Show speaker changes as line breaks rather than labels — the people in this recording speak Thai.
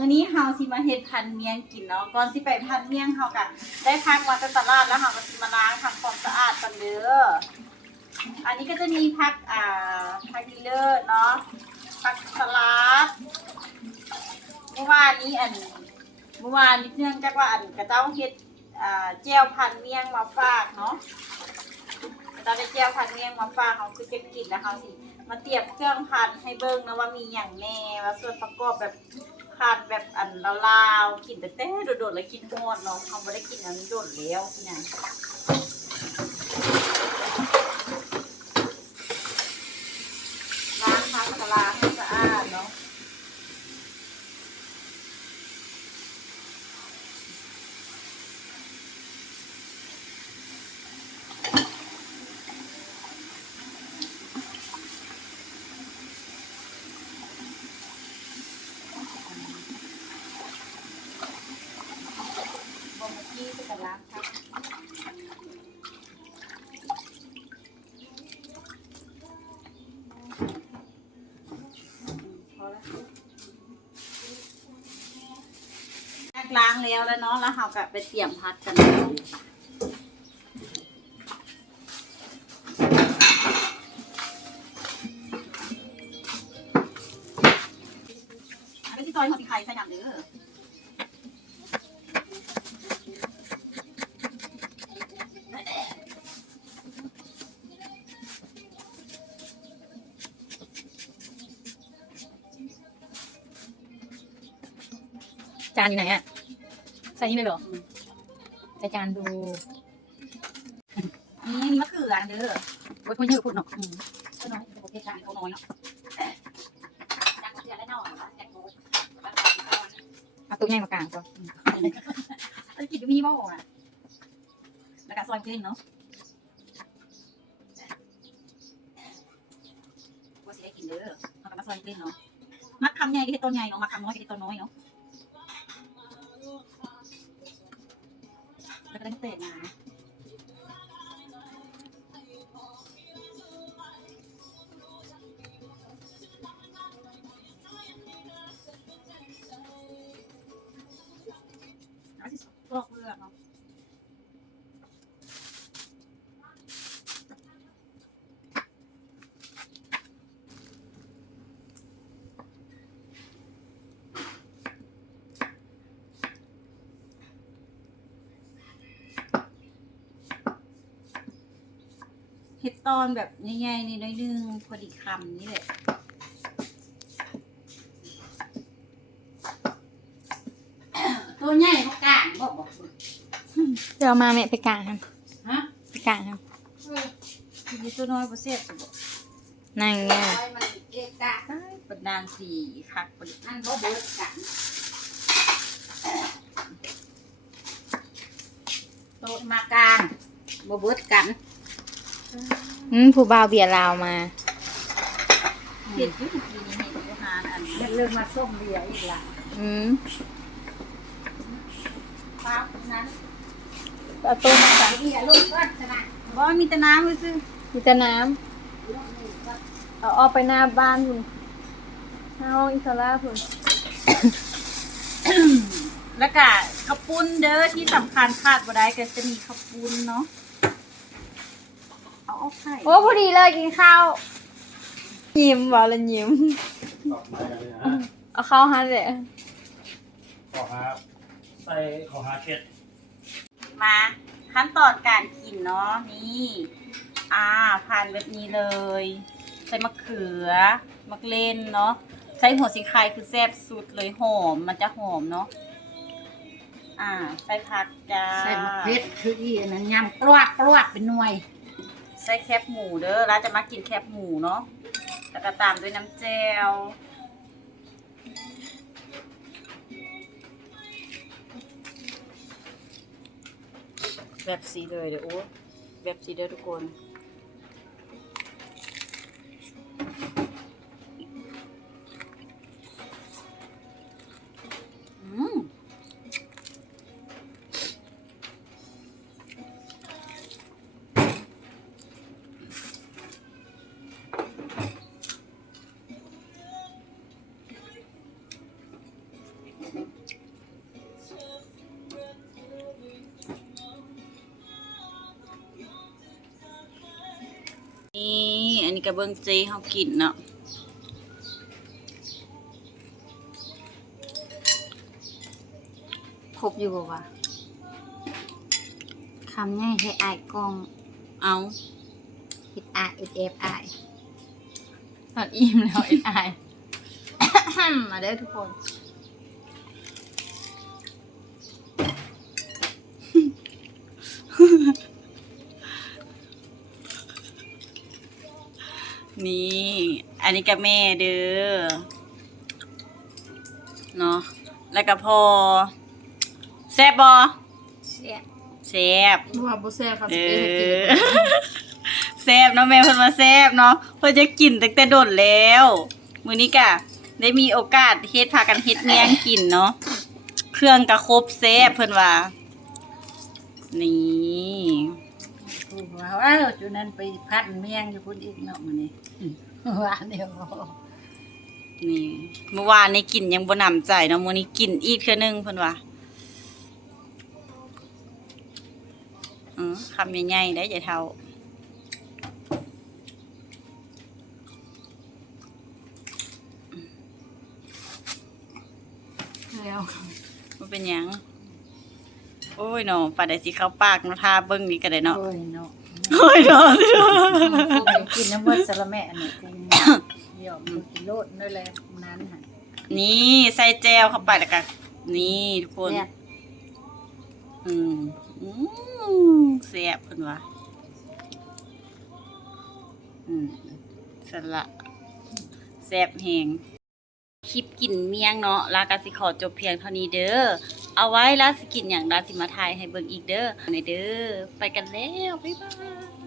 มื้อนี้เฮาสิมาเฮ็ดพันเมียงกินเนาะก่อนสิไปพันเมียงเฮาก็ได้พักมาจากตลาดแล้วเฮาก็สิมาล้างทำความสะอาดกันเด้ออันนี้ก็จะมีผักอ่าผักดีเลอร์เนาะผักสลัดเมื่อวานนี้อันเมื่อวานนี้เนื่องจากว่าอันกระเจ้าเฮ็ดอ่าแจ่วพันเมียงมาฝากเนาะกระเจ้าได้แจ่วพันเมียงมาฝากเฮาคือจะกินแล้วเฮาสิ มาเตรียมเครื่องพันให้เบิ่งนะว่ามีหยังแน่ว่าส่วนประกอบแบบ ทานแบบอันลาวๆกินแต่แต่โดดๆแล้วกินหมดเนาะเขาไม่ได้กินอันนี้โดดแล้วที่ไหนล้างพักกะลาให้สะอาดเนาะบะหมี่ที่จะล้างพักพอแล้ว ล้างแล้วแล้วเนาะแล้วเราก็ไปเตรียมพัดกันเนาะอันนี้ที่ซอยหัวสีไข่ใส่น้ำเด้อ
จานอยู่ไหนอะ ใส่นี่เลยเหรอใส่จานดู
นี่มีมะเขือเด้อ
โอ้ยคนเยอะพูดเนาะ
อืมก็น้อยแต่ประเภทชาติเขาน้อยเนาะจักมะเขือได้น้อยจักโน้ต
เอาตุ้งแง่มากลางก่อน
แล้วกินมีบ่อะแล้วก็ซอยเส้นเนาะว่าสิได้กินเด้อเอากลับมาซอยเส้นเนาะมักคำใหญ่ก็เฮ็ดต้นใหญ่เนาะมักคำน้อยก็เฮ็ดต้นน้อยเนาะ แล้วก็ได้เตะมา เห็ดตอนแบบใหญ่ๆนี่น้อยนึงพอดีคำนี่แหละตัวใหญ่เขากลางบอกบอก
เดี๋ยวเอามาแม่ไปกลางครับ
ฮะ
ไปกลางครับ
ทีนี้ตัวน้อยประเสริฐสุดบอก
นั่งเงี้ย
มันเกะกะ
ปดนางสี่คักปด
มันบ่เบิดกัน
โตะมากลาง
บ่เบิดกัน
อืมผู้บ่าวเบียร์ลาวมา
เห็ดอยุ่งทีนี้เห็ดอาหารอันนี้
มันเริ่มมาส้มเบียร์อีกละ
อืม
ฟ้านั้น
เอาตุ้งมา
ใส่เบียร์ลูกก้อนสนะ
บ่มีแต่น้ำเลยซื้อ
มีแต่น้
ลูกนี่ก็ำ
เอาออกไปหน้าบ้านคุณหน้าห้องอิสระคุณ
แล้วก็ข้าวปุ้นเด้อที่สำคัญขาดบ่ได้ก็จะมีข้าวปุ้นเนาะ เอาออกไข่
โอ้พอดีเลยกินข้าวยิ้มบอกเลยยิ้ม
ออกมาเลยนะ
เอาข้าวฮันเลย
ขอหาใส่ขอหาเค็ด
มาขั้นตอนการกินเนาะนี่ อ่าผ่านแบบนี้เลย ใส่มะเขือมะเล่นเนาะใส่หัวสีไข่คือแซ่บสุดเลยหอมมันจะหอมเนาะอ่า ใส่ผักจ้า
ใส่มะเขือคืออีอันนั้นยำกรวดกรวดเป็นหน่วย
ไส้แคบหมูเด้อร้านจะมากินแคบหมูเนาะแล้วก็ตามด้วยน้ำแจ่วแบบสีเลยเดี๋ยวโอ้แบบสีเด้อทุกคน นี้ก็เบิ่งเจเฮากินเนาะ
ครบอยู่บ่วะคำง่ายให้อายกล้อง
เอา
เฮ็ดอายเอฟเอฟอาย
ตอนอิ่มแล้วไอ้อาย
มาเด้อทุกคน
นี่ อันนี้ก็แม่เด้อ เนาะ แล้วก็พอแซ่บบ่
เสีย
แซ่บ
บัวบ่แซ่บครับ
เอ
สิเฮ็ด
อ
กิน
แซ่บเนาะแม่เพิ่นมาแซ่บเนาะเพิ่นจะกินตั้งแต่โดนแล้วมื้อนี้ก็ได้มีโอกาสเฮ็ดพากันเฮ็ดเมียงกินเนาะเครื่องก็ครบแซ่บเพิ่นว่านี่
พูด ว่าว้าวจุนั้นไปพัดเมียงอยู่พุ่นอีกเนาะมื้อนี้ว่าเดี๋ยว
นี่เมื่อวานนี้กินยังบ่หนำใจเนาะมื้อนี้กินอีกเทื่อนึงเพิ่นว่าอือคำใหญ่ๆได้อย่าเท่า
แล้ว
มันเป็นหยังโอ้ยเนาะปลาได้สิเข้าปากเนาะทาเบิ่งนี่ก็ได้เนาะ
โอ้ยเนาะ
โอ้ยเนาะ
ไปกินน้ำมันสะละแม่อันนี้กินเดี๋ยวมันกินโลดนั่นแหละนั้นหั่น
นี่ใส่แจวเข้าไปแล้วก็นี่ทุกคน
แซ่บ
อืมอืมแซ่บเพิ่นว่าอืมสละแซ่บแฮง คลิปกินเมียงเนาะลากาสิขอจบเพียงเท่านี้เด้อ เอาไว้ลาสิกินอย่างลาสิมาทายให้เบิ่งอีกเด้อในเด้อ ไปกันแล้ว บ๊ายบาย